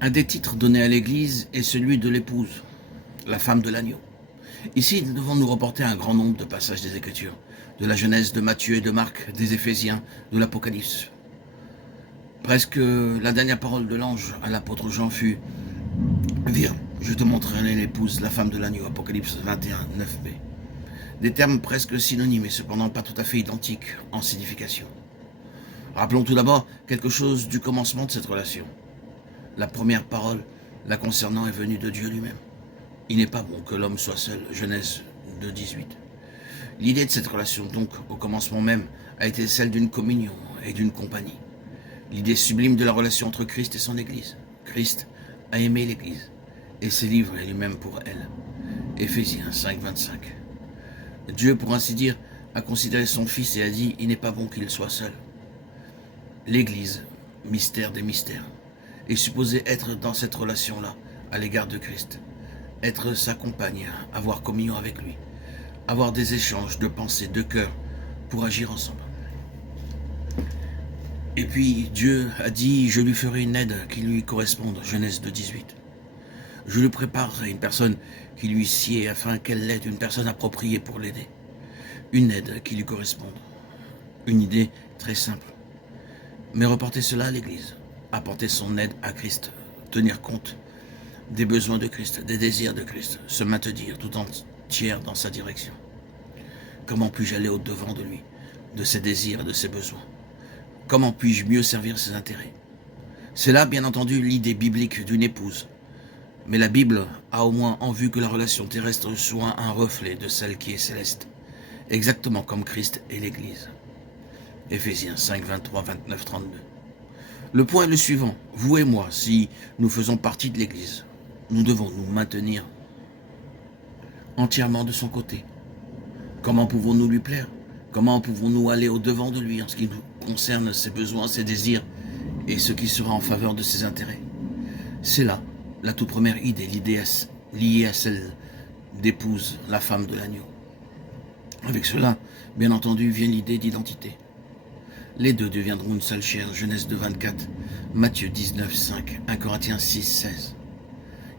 Un des titres donnés à l'Église est celui de l'épouse, la femme de l'agneau. Ici, nous devons nous reporter à un grand nombre de passages des Écritures, de la Genèse, de Matthieu et de Marc, des Éphésiens, de l'Apocalypse. Presque la dernière parole de l'ange à l'apôtre Jean fut « Viens, je te montrerai l'épouse, la femme de l'agneau » Apocalypse 21, 9b. Des termes presque synonymes et cependant pas tout à fait identiques en signification. Rappelons tout d'abord quelque chose du commencement de cette relation. La première parole la concernant est venue de Dieu lui-même. Il n'est pas bon que l'homme soit seul, Genèse 2, 18. L'idée de cette relation, donc, au commencement même, a été celle d'une communion et d'une compagnie. L'idée sublime de la relation entre Christ et son Église. Christ a aimé l'Église et s'est livré lui-même pour elle. Éphésiens 5, 25. Dieu, pour ainsi dire, a considéré son Fils et a dit « Il n'est pas bon qu'il soit seul ». L'Église, mystère des mystères, est supposée être dans cette relation-là, à l'égard de Christ. Être sa compagne, avoir communion avec lui, avoir des échanges de pensées, de cœur, pour agir ensemble. Et puis Dieu a dit, je lui ferai une aide qui lui corresponde, Genèse 2, 18. Je lui préparerai une personne qui lui sied afin qu'elle l'aide, une personne appropriée pour l'aider. Une aide qui lui corresponde. Une idée très simple. Mais reporter cela à l'Église, apporter son aide à Christ, tenir compte des besoins de Christ, des désirs de Christ, se maintenir tout entière dans sa direction. Comment puis-je aller au-devant de lui, de ses désirs et de ses besoins? Comment puis-je mieux servir ses intérêts? C'est là, bien entendu, l'idée biblique d'une épouse. Mais la Bible a au moins en vue que la relation terrestre soit un reflet de celle qui est céleste, exactement comme Christ et l'Église. Éphésiens 5, 23, 29, 32. Le point est le suivant. Vous et moi, si nous faisons partie de l'Église, nous devons nous maintenir entièrement de son côté. Comment pouvons-nous lui plaire? Comment pouvons-nous aller au-devant de lui en ce qui nous concerne ses besoins, ses désirs et ce qui sera en faveur de ses intérêts? C'est là la toute première idée, l'idée liée à celle d'épouse, la femme de l'agneau. Avec cela, bien entendu, vient l'idée d'identité. Les deux deviendront une seule chair, Genèse 2, 24, Matthieu 19, 5, 1 Corinthiens 6, 16.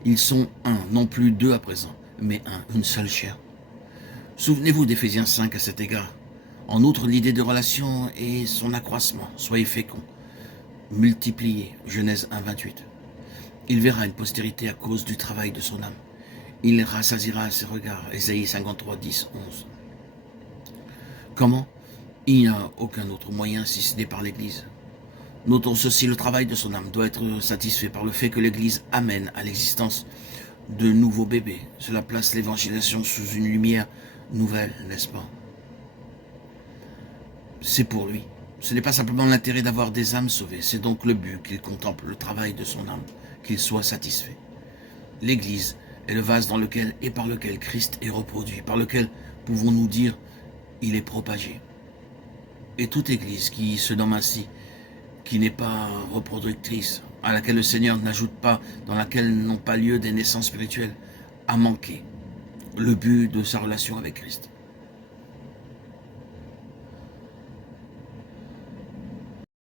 Ils sont un, non plus deux à présent, mais un, une seule chair. Souvenez-vous d'Éphésiens 5 à cet égard. En outre, l'idée de relation et son accroissement, soyez féconds, multipliez, Genèse 1, 28. Il verra une postérité à cause du travail de son âme. Il rassasiera ses regards, Ésaïe 53, 10, 11. Comment? Il n'y a aucun autre moyen si ce n'est par l'Église. Notons ceci, le travail de son âme doit être satisfait par le fait que l'Église amène à l'existence de nouveaux bébés. Cela place l'évangélisation sous une lumière nouvelle, n'est-ce pas? C'est pour lui. Ce n'est pas simplement l'intérêt d'avoir des âmes sauvées, c'est donc le but qu'il contemple le travail de son âme, qu'il soit satisfait. L'Église est le vase dans lequel et par lequel Christ est reproduit, par lequel, pouvons-nous dire, il est propagé. Et toute Église qui se nomme ainsi, qui n'est pas reproductrice, à laquelle le Seigneur n'ajoute pas, dans laquelle n'ont pas lieu des naissances spirituelles, a manqué le but de sa relation avec Christ.